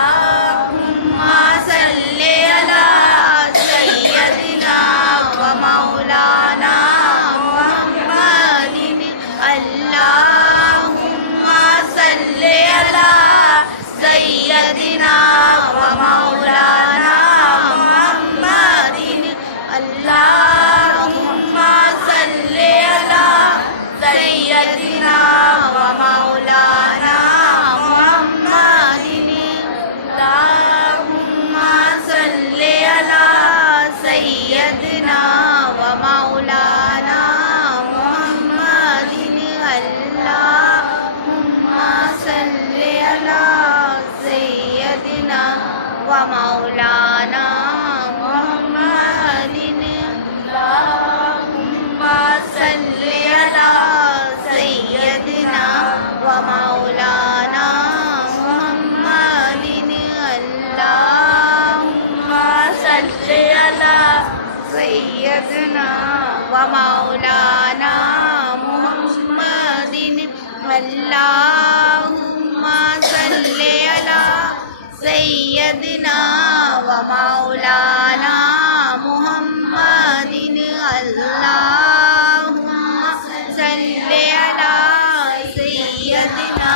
अल्लाहुम्मा सल्ली अला सय्यदिना व मौलाना मुहम्मदिन अल्लाहुम्मा सल्ली अला सय्यदिना व मौलाना मुहम्मदिन अल्लाहुम्मा सल्ली अला सय्यदिना व मौलाना मुहम्मदिन अल्लाहुम्मा सल्ली अला सय्यदिना व मौलाना मुहम्मदिन अल्लाहुम्मा सल्ली अला सय्यदिना व मौलाना मुहम्मदिन अल्लाहुम्मा सल्ली अला सय्यदिना व मौलाना मुहम्मदिन अल्लाहुम्मा सल्ली अला सय्यदिना व मौलाना मुहम्मदिन अल्लाह